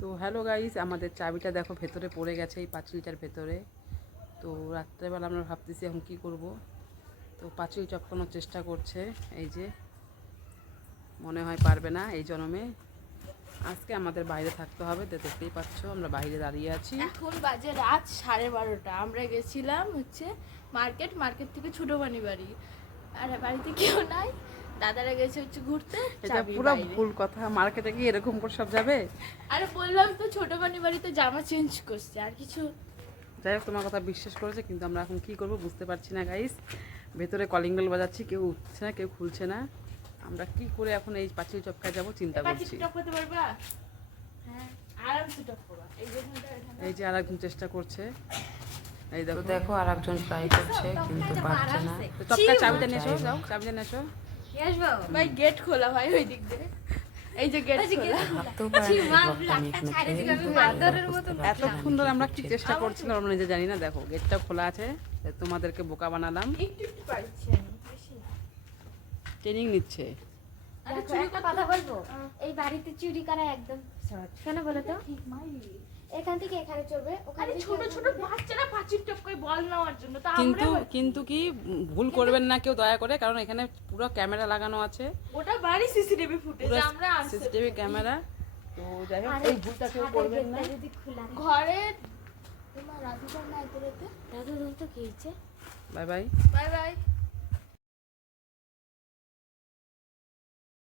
তো hello guys আমাদের চাবিটা দেখো ভেতরে পড়ে গেছে, এই পাঁচিলটার ভেতরে। তো রাত্রেবেলা আমরা ভাবতেছি এখন কি করব। তো পাঁচিল চপকানোর চেষ্টা করছে, এই যে মনে হয় পারবে না এই জন্মে। আজকে আমাদের বাইরে থাকতে হবে, তো দেখতেই পাচ্ছ, আমরা বাইরে দাঁড়িয়ে আছি। এখন বাজে রাত সাড়ে বারোটা, আমরা গেছিলাম হচ্ছে মার্কেট মার্কেট থেকে ছোট বাড়ি। আর বাড়িতে কেউ নাই। দাদারা গেছে হচ্ছে ঘুরতে এটা পুরো ভুল কথা মার্কেটে গিয়ে এরকম করে সব যাবে? আরে বললাম তো ছোট বানি বাড়িতে জামা চেঞ্জ করছে আর কিছু যাই হোক তোমার কথা বিশ্বাস করেছে কিন্তু আমরা এখন কি করব বুঝতে পারছি না গাইস ভেতরে কলিং বেল বাজাচ্ছি কেউ উঠছে না কেউ খুলছে না। আমরা কি করে এখন এই পাঁচিল চপকায় যাব চিন্তা করছি। টপ করতে পারবা? হ্যাঁ এই যে আর একজন চেষ্টা করছে। এই দেখো। দেখো আর একজন ট্রাই করছে কিন্তু পারছে না। তো চপকায় চাবিটা নেছো যাও চাবিটা নেছো। ভাই গেট খোলা ভাই ওই দিক দিয়ে। এই যে গেট খোলা। এতক্ষণ আমরা কি চেষ্টা করছিলাম আমরা নিজে জানি না দেখো গেটটা খোলা আছে তোমাদেরকে বোকা বানালাম। ট্রেনিং নিচ্ছে। আরে দেখো, চুরি একটা করতে- কথা বলব? এই বাড়িতে চুরি করা একদম সহজ। বলো তো। এখান থেকে এখানে চলবে ওখানে ছোট ছোট বাচ্চারা বল নেওয়ার জন্য তা কিন্তু কিন্তু কি ভুল করবেন না কেউ দয়া করে কারণ এখানে পুরো ক্যামেরা লাগানো আছে। ওটা বাড়ি সিসিটিভি ফুটেজ আমরা সিসিটিভি ক্যামেরা। তো যাই হোক এই ভুলটা কেউ করবেন না। যদি খোলা ঘরে তোমার রাধিকার না এত রাতে দাদু দাদু তো কি বাই বাই। Bye bye.